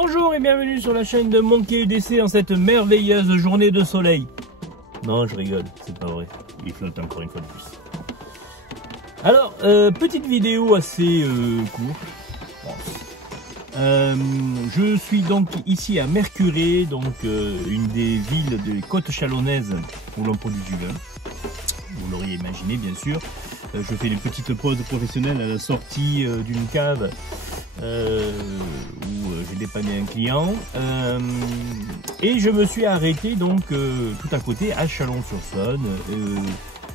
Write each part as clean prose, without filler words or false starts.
Bonjour et bienvenue sur la chaîne de Monkey UDC en cette merveilleuse journée de soleil. Non, je rigole, c'est pas vrai. Il flotte encore une fois de plus. Alors, petite vidéo assez courte. Je suis donc ici à Mercurey, donc une des villes des côtes chalonnaises où l'on produit du vin. Vous l'auriez imaginé, bien sûr. Je fais une petite pause professionnelle à la sortie d'une cave où j'ai dépanné un client. Et je me suis arrêté donc tout à côté à Chalon-sur-Saône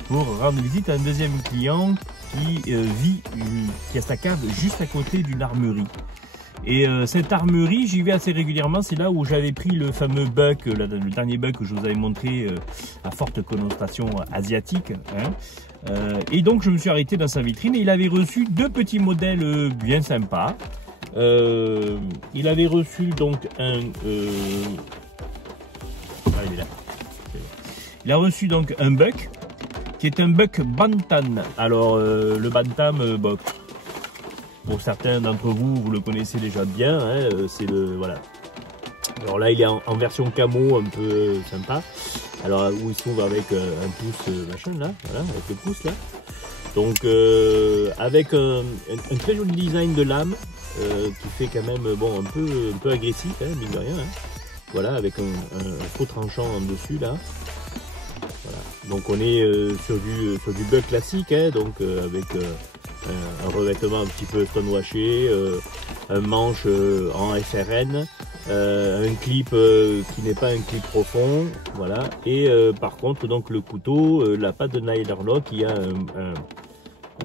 pour rendre visite à un deuxième client qui a sa cave juste à côté d'une armerie. Et cette armerie, j'y vais assez régulièrement. C'est là où j'avais pris le fameux buck, le dernier buck que je vous avais montré à forte connotation asiatique. Et donc je me suis arrêté dans sa vitrine et il avait reçu deux petits modèles bien sympas. Il avait reçu donc il a reçu donc un buck qui est un buck bantam. Alors le bantam, pour certains d'entre vous, vous le connaissez déjà bien, hein, c'est le voilà. Alors là, il est en version camo, un peu sympa. Alors où il se trouve avec un pouce machin là, voilà, avec le pouce là. Donc avec un très joli design de lame qui fait quand même bon un peu agressif, hein, mine de rien. Hein. Voilà, avec un faux tranchant en dessus là. Voilà. Donc on est sur du buck classique, hein, donc avec un revêtement un petit peu stonewashé, un manche en FRN, un clip qui n'est pas un clip profond, voilà. Et par contre donc le couteau, la patte de Nylerlock, il y a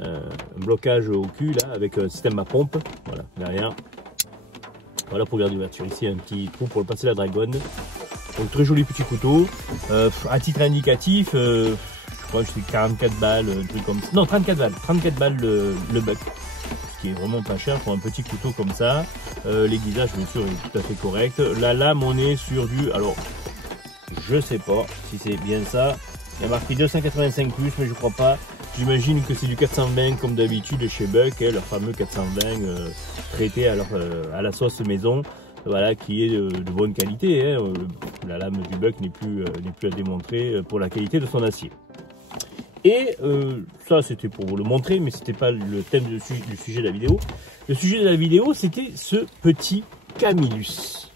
un blocage au cul là avec un système à pompe, voilà, derrière. Voilà pour garder l'ouverture. Ici un petit trou pour le passer la dragonne. Donc très joli petit couteau. À titre indicatif, je crois que c'est 44 balles, un truc comme ça. Non, 34 balles le buck. Ce qui est vraiment pas cher pour un petit couteau comme ça. L'aiguisage bien sûr est tout à fait correct. La lame, on est sur du, alors je sais pas si c'est bien ça. Il y a marqué 285 plus, mais je crois pas. J'imagine que c'est du 420 comme d'habitude chez Buck, hein, leur fameux 420 traité à la sauce maison. Voilà, qui est de bonne qualité. Hein. La lame du buck n'est plus à démontrer pour la qualité de son acier. Et ça, c'était pour vous le montrer, mais c'était pas le thème du sujet de la vidéo. Le sujet de la vidéo, c'était ce petit Camillus.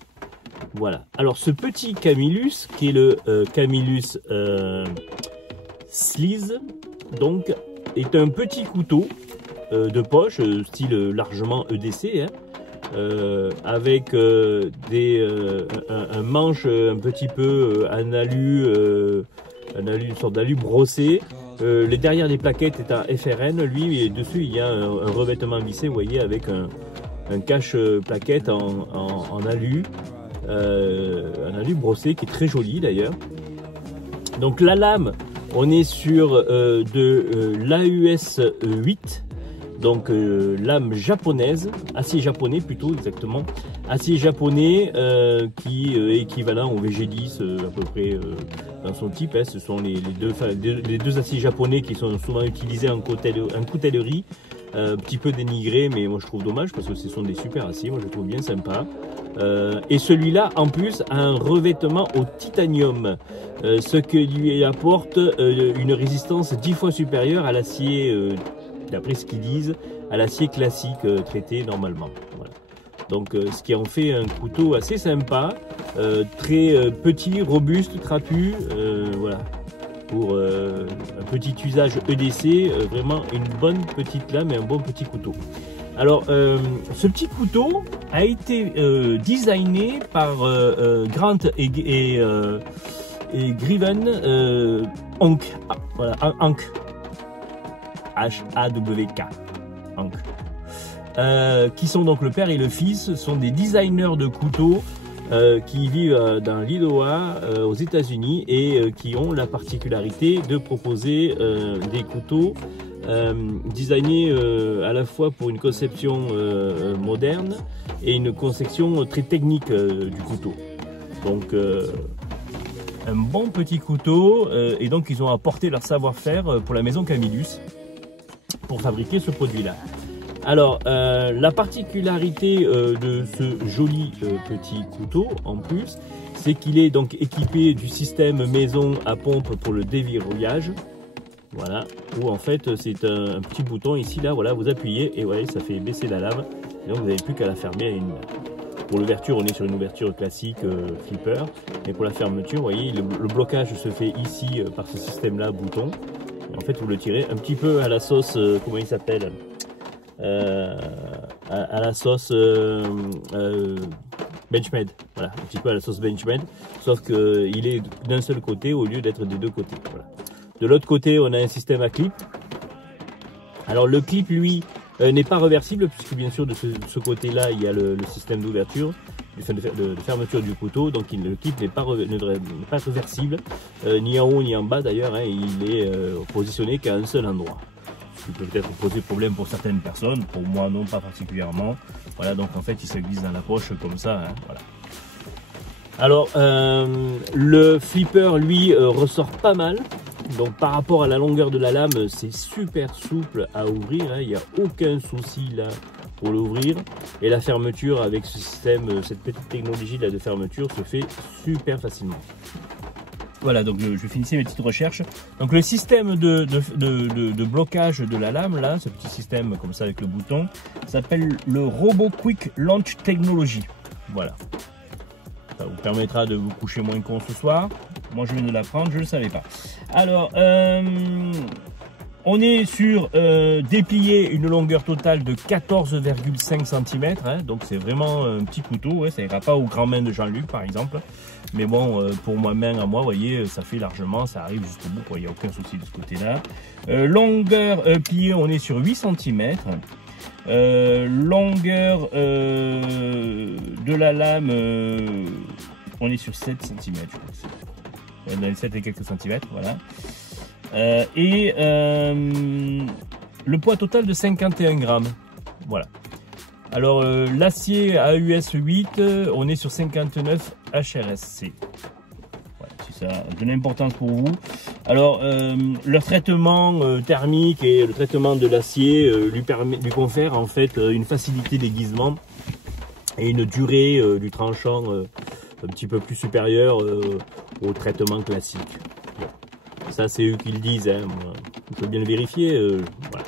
Voilà. Alors, ce petit Camillus, qui est le Camillus Sleaze, donc, est un petit couteau de poche, style largement EDC, hein. Avec un manche un petit peu un alu, une sorte d'alu brossé. Les derrière des plaquettes est un FRN, lui, et dessus il y a un revêtement vissé, vous voyez, avec un cache plaquette en alu, un alu brossé qui est très joli d'ailleurs. Donc la lame, on est sur de l'AUS 8. Donc lame japonaise, acier japonais plutôt exactement, acier japonais qui est équivalent au VG10 à peu près dans son type, hein. Ce sont les deux aciers japonais qui sont souvent utilisés en coutellerie, un petit peu dénigré, mais moi je trouve dommage parce que ce sont des super aciers, moi je trouve bien sympa. Et celui-là en plus a un revêtement au titanium, ce qui lui apporte une résistance 10 fois supérieure à l'acier, d'après ce qu'ils disent, à l'acier classique traité normalement. Voilà. Donc ce qui en fait un couteau assez sympa, très petit, robuste, trapu, voilà. Pour un petit usage EDC, vraiment une bonne petite lame et un bon petit couteau. Alors ce petit couteau a été designé par Grant et Griven Hank, voilà, Hank. H-A-W-K, qui sont donc le père et le fils, sont des designers de couteaux qui vivent dans l'Iowa aux États-Unis et qui ont la particularité de proposer des couteaux designés à la fois pour une conception moderne et une conception très technique du couteau. Donc un bon petit couteau, et donc ils ont apporté leur savoir-faire pour la maison Camillus pour fabriquer ce produit-là. Alors, la particularité de ce joli petit couteau, en plus, c'est qu'il est donc équipé du système maison à pompe pour le déverrouillage. Voilà, où en fait c'est un petit bouton ici, là, voilà, vous appuyez et ouais, ça fait baisser la lame. Et donc vous n'avez plus qu'à la fermer à une main. Pour l'ouverture, on est sur une ouverture classique flipper. Et pour la fermeture, vous voyez, le blocage se fait ici par ce système-là, bouton. Et en fait, vous le tirez un petit peu à la sauce, comment il s'appelle, à la sauce Benchmade. Voilà, un petit peu à la sauce Benchmade. Sauf qu'il est d'un seul côté au lieu d'être des deux côtés. Voilà. De l'autre côté, on a un système à clip. Alors le clip, lui, n'est pas réversible, puisque bien sûr de ce côté-là, il y a le système d'ouverture, de fermeture du couteau. Donc le clip n'est pas réversible, ni en haut ni en bas d'ailleurs. Hein, il est positionné qu'à un seul endroit. Ce qui peut peut-être poser problème pour certaines personnes, pour moi non, pas particulièrement. Voilà, donc en fait il se glisse dans la poche comme ça. Hein, voilà. Alors le flipper, lui, ressort pas mal. Donc par rapport à la longueur de la lame, c'est super souple à ouvrir, hein. Il n'y a aucun souci là pour l'ouvrir. Et la fermeture avec ce système, cette petite technologie là de fermeture se fait super facilement. Voilà, donc je finissais mes petites recherches. Donc le système de blocage de la lame là, ce petit système comme ça avec le bouton, s'appelle le Robo Quick Launch Technology. Voilà. Ça vous permettra de vous coucher moins con ce soir. Moi je viens de l'apprendre, je ne le savais pas. Alors, on est sur déplié une longueur totale de 14,5 cm. Hein, donc c'est vraiment un petit couteau. Ouais, ça ira pas aux grandes mains de Jean-Luc par exemple. Mais bon, pour ma main à moi, vous voyez, ça fait largement, ça arrive jusqu'au bout. Il n'y a aucun souci de ce côté-là. Longueur pliée, on est sur 8 cm. Longueur de la lame, on est sur 7 cm, je crois. Dans les 7 et quelques centimètres, voilà. Le poids total de 51 grammes, voilà. Alors l'acier AUS 8, on est sur 59 HRSC. Voilà, si ça a de l'importance pour vous. Alors le traitement thermique et le traitement de l'acier lui confère en fait une facilité d'aiguisement et une durée du tranchant un petit peu plus supérieure au traitement classique. Bon. Ça c'est eux qui le disent, hein. Moi, je peux bien le vérifier. Voilà.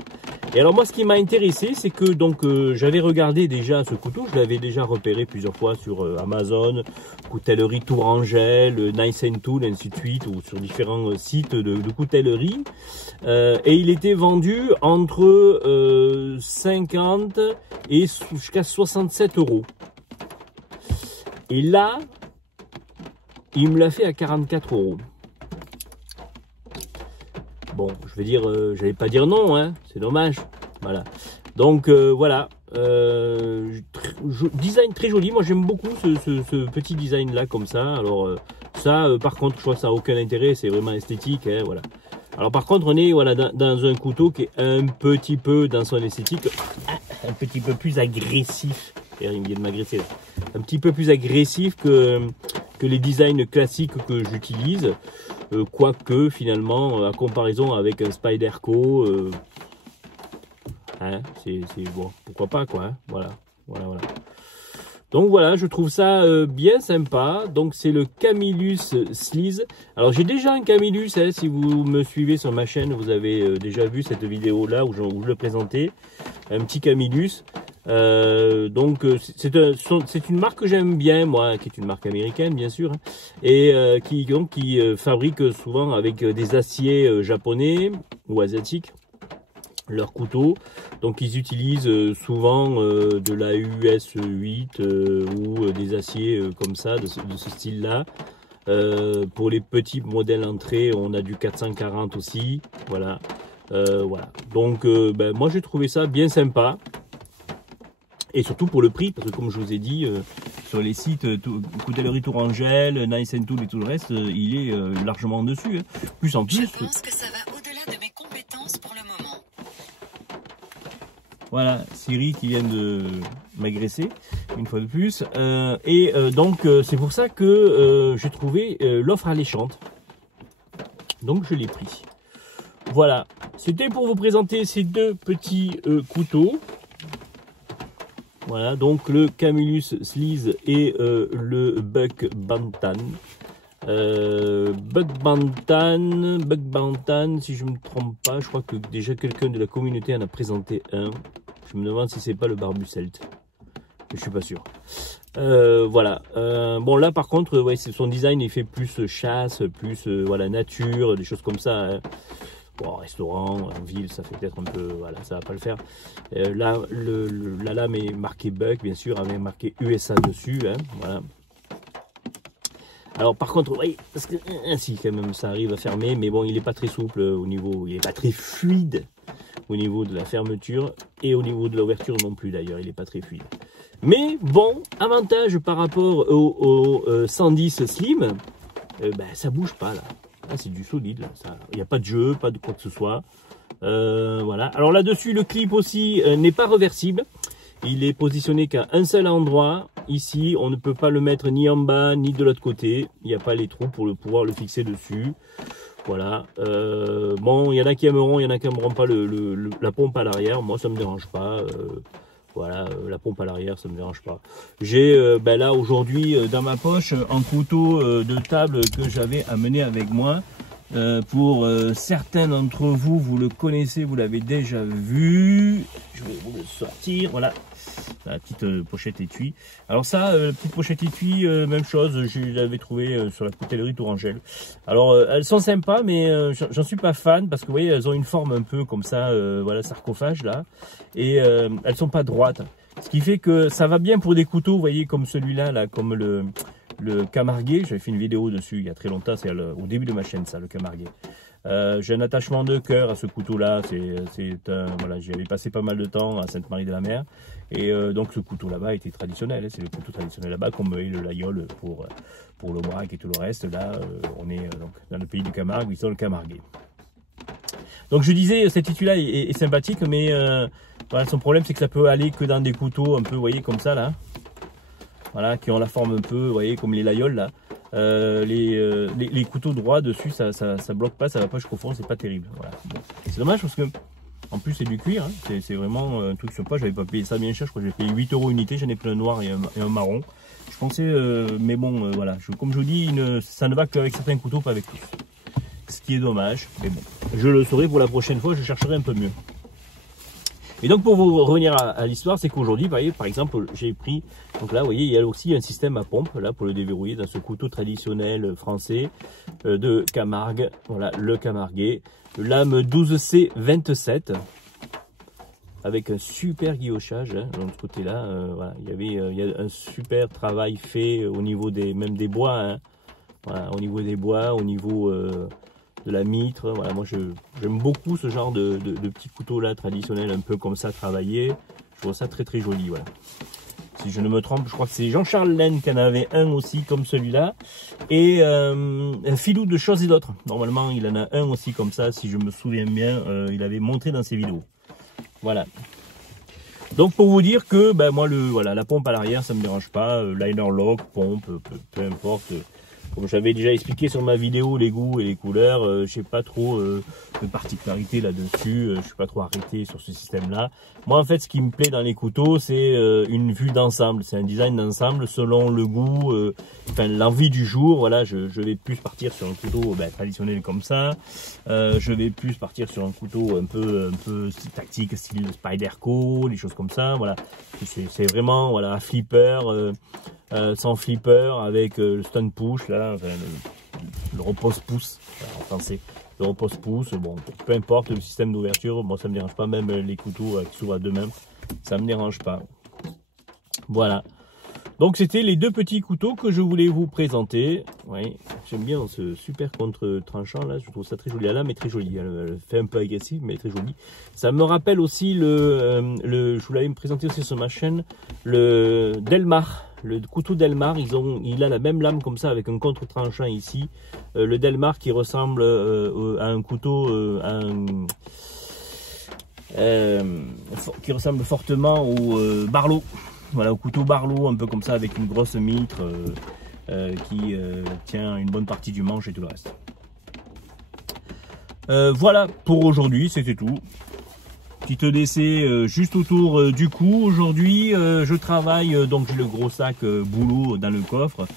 Et alors moi ce qui m'a intéressé, c'est que donc j'avais regardé déjà ce couteau, je l'avais déjà repéré plusieurs fois sur Amazon, coutellerie Tourangelle, Nice & Tool, ainsi de suite, ou sur différents sites de coutellerie. Et il était vendu entre 50 et jusqu'à 67 €. Et là, il me l'a fait à 44 €. Bon, je vais dire, j'allais pas dire non, hein, c'est dommage. Voilà. Donc voilà, design très joli. Moi j'aime beaucoup ce petit design là comme ça. Alors ça, par contre, je crois que ça n'a aucun intérêt, c'est vraiment esthétique, hein, voilà. Alors par contre, on est voilà dans un couteau qui est un petit peu dans son esthétique, un petit peu plus agressif. Et il vient de m'agresser là. Un petit peu plus agressif que les designs classiques que j'utilise. Quoique finalement, à comparaison avec un Spyderco, hein, c'est bon, pourquoi pas quoi, hein, voilà. Donc voilà, je trouve ça bien sympa. Donc c'est le Camillus Sleeze. Alors j'ai déjà un Camillus, hein, si vous me suivez sur ma chaîne, vous avez déjà vu cette vidéo là où je le présentais, un petit Camillus. Donc c'est une marque que j'aime bien moi, qui est une marque américaine bien sûr, hein, et qui fabrique souvent avec des aciers japonais ou asiatiques leurs couteaux. Donc ils utilisent souvent de la US 8 ou des aciers comme ça de ce style là. Pour les petits modèles entrée, on a du 440 aussi, voilà. Voilà. Donc moi j'ai trouvé ça bien sympa. Et surtout pour le prix, parce que comme je vous ai dit, sur les sites coutellerie Tourangelle, Nice & Tool et tout le reste, il est largement dessus. Hein. Plus en plus. Je pense que ça va au-delà de mes compétences pour le moment. Voilà, Siri qui vient de m'agresser, une fois de plus. Donc c'est pour ça que j'ai trouvé l'offre alléchante. Donc je l'ai pris. Voilà, c'était pour vous présenter ces deux petits couteaux. Voilà, donc le Camillus Sleaze et le Buck Bantam. Buck Bantam, si je ne me trompe pas, je crois que déjà quelqu'un de la communauté en a présenté un. Je me demande si c'est pas le Barbu Celt. Je suis pas sûr. Voilà. Bon là par contre, ouais, son design il fait plus chasse, plus voilà nature, des choses comme ça. Hein. Bon, restaurant, en ville, ça fait peut-être un peu, voilà, ça va pas le faire. Là, la lame est marquée Buck, bien sûr, avec marqué USA dessus, hein, voilà. Alors par contre, oui, parce que si quand même ça arrive à fermer, mais bon, il est pas très souple au niveau, il est pas très fluide au niveau de la fermeture et au niveau de l'ouverture non plus d'ailleurs, il est pas très fluide. Mais bon, avantage par rapport au 110 Slim, ben, ça bouge pas là. Ah, c'est du solide, là. Il n'y a pas de jeu, pas de quoi que ce soit. Voilà. Alors là-dessus, le clip aussi n'est pas réversible. Il est positionné qu'à un seul endroit. Ici, on ne peut pas le mettre ni en bas, ni de l'autre côté. Il n'y a pas les trous pour pouvoir le fixer dessus. Voilà. Bon, il y en a qui aimeront, il y en a qui n'aimeront pas la pompe à l'arrière. Moi, ça ne me dérange pas. Voilà, la pompe à l'arrière, ça ne me dérange pas. J'ai ben là aujourd'hui dans ma poche un couteau de table que j'avais amené avec moi. Pour certains d'entre vous, vous le connaissez, vous l'avez déjà vu. Je vais vous le sortir, voilà. La petite pochette étui. Alors ça, petite pochette étui, même chose, je l'avais trouvé sur la coutellerie Tourangelle. Alors elles sont sympas, mais j'en suis pas fan parce que vous voyez, elles ont une forme un peu comme ça, voilà, sarcophage là, et elles sont pas droites. Ce qui fait que ça va bien pour des couteaux, vous voyez, comme celui-là, là, comme le Camarguais. J'avais fait une vidéo dessus il y a très longtemps, c'est au début de ma chaîne, ça, le Camarguais. J'ai un attachement de cœur à ce couteau-là. Voilà, j'y avais passé pas mal de temps à Sainte-Marie-de-la-Mer. Et donc ce couteau là-bas était traditionnel. Hein, c'est le couteau traditionnel là-bas, comme le Layol pour l'Aubrac et tout le reste. Là, on est donc dans le pays du Camargue, ils sont le Camarguais. Donc je disais, cet étui-là est sympathique, mais voilà, son problème c'est que ça peut aller que dans des couteaux un peu, vous voyez, comme ça là. Voilà, qui ont la forme un peu, vous voyez, comme les Layol là. Les couteaux droits dessus, ça bloque pas, ça va pas jusqu'au fond, c'est pas terrible. Voilà. Bon. C'est dommage parce que, en plus, c'est du cuir, hein. C'est vraiment un truc sympa. J'avais pas payé ça bien cher, je crois que j'ai payé 8 € unité. J'en ai plein noir et un marron. Je pensais, mais bon, voilà, comme je vous dis, ça ne va qu'avec certains couteaux, pas avec tous. Ce qui est dommage, mais bon, je le saurai pour la prochaine fois, je chercherai un peu mieux. Et donc pour vous revenir à l'histoire, c'est qu'aujourd'hui, par exemple, j'ai pris, donc là, vous voyez, il y a aussi un système à pompe, là, pour le déverrouiller, dans ce couteau traditionnel français de Camargue, voilà, le Camarguais, lame 12C27, avec un super guillochage, hein, de ce côté-là, voilà, il y a un super travail fait au niveau même des bois, hein, voilà, au niveau des bois, au niveau de la mitre. Voilà, moi j'aime beaucoup ce genre de petits couteaux là traditionnels, un peu comme ça travaillés. Je trouve ça très très joli. Voilà. Si je ne me trompe, je crois que c'est Jean-Charles Laine qui en avait un aussi comme celui-là, et un filou de choses et d'autres. Normalement il en a un aussi comme ça, si je me souviens bien, il avait montré dans ses vidéos. Voilà. Donc pour vous dire que ben, moi voilà, la pompe à l'arrière ça me dérange pas, liner lock, pompe, peu importe. Comme j'avais déjà expliqué sur ma vidéo, les goûts et les couleurs, je sais pas trop de particularité là-dessus, je suis pas trop arrêté sur ce système-là. Moi, en fait, ce qui me plaît dans les couteaux, c'est une vue d'ensemble, c'est un design d'ensemble selon le goût, enfin l'envie du jour. Voilà, je vais plus partir sur un couteau traditionnel comme ça, je vais plus partir sur un couteau un peu tactique, style Spyderco, des choses comme ça. Voilà, c'est vraiment voilà un flipper. Sans flipper, avec le stun push là, enfin, le repose-pouce en français, le repose-pouce. Bon, peu importe le système d'ouverture, bon, ça me dérange pas, même les couteaux qui s'ouvrent à deux mains, ça me dérange pas. Voilà. Donc c'était les deux petits couteaux que je voulais vous présenter. Oui, j'aime bien ce super contre-tranchant là, je trouve ça très joli. La lame est très jolie, elle fait un peu agressive mais très jolie. Ça me rappelle aussi je vous l'avais présenté aussi sur ma chaîne, le Delmar. Le couteau Delmar, il a la même lame comme ça avec un contre-tranchant ici. Le Delmar qui ressemble à un couteau, qui ressemble fortement au Barlow. Voilà, au couteau Barlow, un peu comme ça avec une grosse mitre qui tient une bonne partie du manche et tout le reste. Voilà pour aujourd'hui, c'était tout. Petit EDC juste autour du cou. Aujourd'hui, je travaille, donc j'ai le gros sac boulot dans le coffre.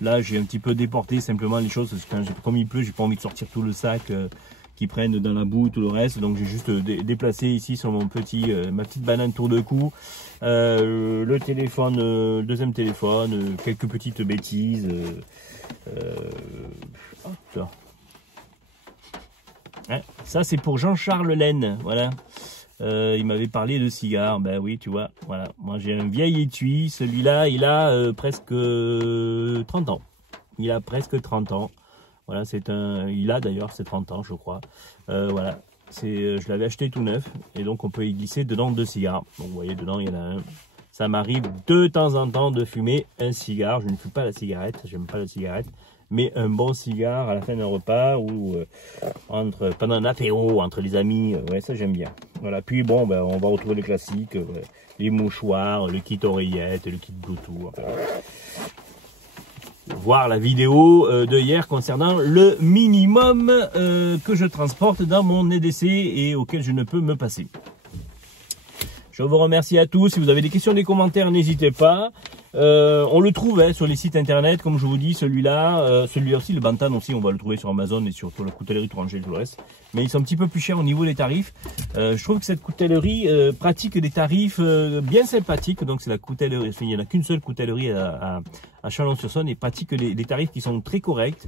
Là, j'ai un petit peu déporté simplement les choses, parce que comme il pleut, j'ai pas envie de sortir tout le sac qui prennent dans la boue, tout le reste. Donc j'ai juste déplacé ici sur mon ma petite banane tour de cou. Le téléphone, deuxième téléphone, quelques petites bêtises. Hein, ça c'est pour Jean-Charles Laine, voilà. Il m'avait parlé de cigares, ben oui, tu vois, voilà. Moi j'ai un vieil étui, celui-là il a presque 30 ans. Il a presque 30 ans. Voilà, il a d'ailleurs ses 30 ans je crois. Voilà, je l'avais acheté tout neuf et donc on peut y glisser dedans 2 cigares. Donc vous voyez, dedans il y en a un. Ça m'arrive de temps en temps de fumer un cigare. Je ne fume pas la cigarette, j'aime pas la cigarette. Mais un bon cigare à la fin d'un repas ou pendant un apéro entre les amis, ouais, ça j'aime bien. Voilà, puis bon, ben, on va retrouver les classiques, ouais, les mouchoirs, le kit oreillette, le kit Bluetooth. Enfin, voir la vidéo de hier concernant le minimum que je transporte dans mon EDC et auquel je ne peux me passer. Je vous remercie à tous. Si vous avez des questions, des commentaires, n'hésitez pas. On le trouve sur les sites internet, comme je vous dis, celui-là, celui-là aussi, le Bantam aussi, on va le trouver sur Amazon et sur la coutellerie Touranger et tout le reste. Mais ils sont un petit peu plus chers au niveau des tarifs. Je trouve que cette coutellerie pratique des tarifs bien sympathiques. Donc c'est la coutellerie, il n'y en a qu'une seule coutellerie à Chalon-sur-Saône et pratique des tarifs qui sont très corrects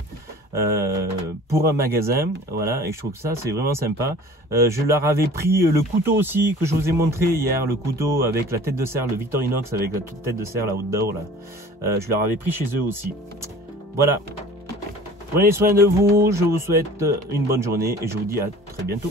pour un magasin. Voilà, et je trouve que ça c'est vraiment sympa. Je leur avais pris le couteau aussi que je vous ai montré hier, le couteau avec la tête de serre, le Victorinox avec la tête de serre, la outdoor là. Je leur avais pris chez eux aussi. Voilà. Prenez soin de vous, je vous souhaite une bonne journée et je vous dis à très bientôt.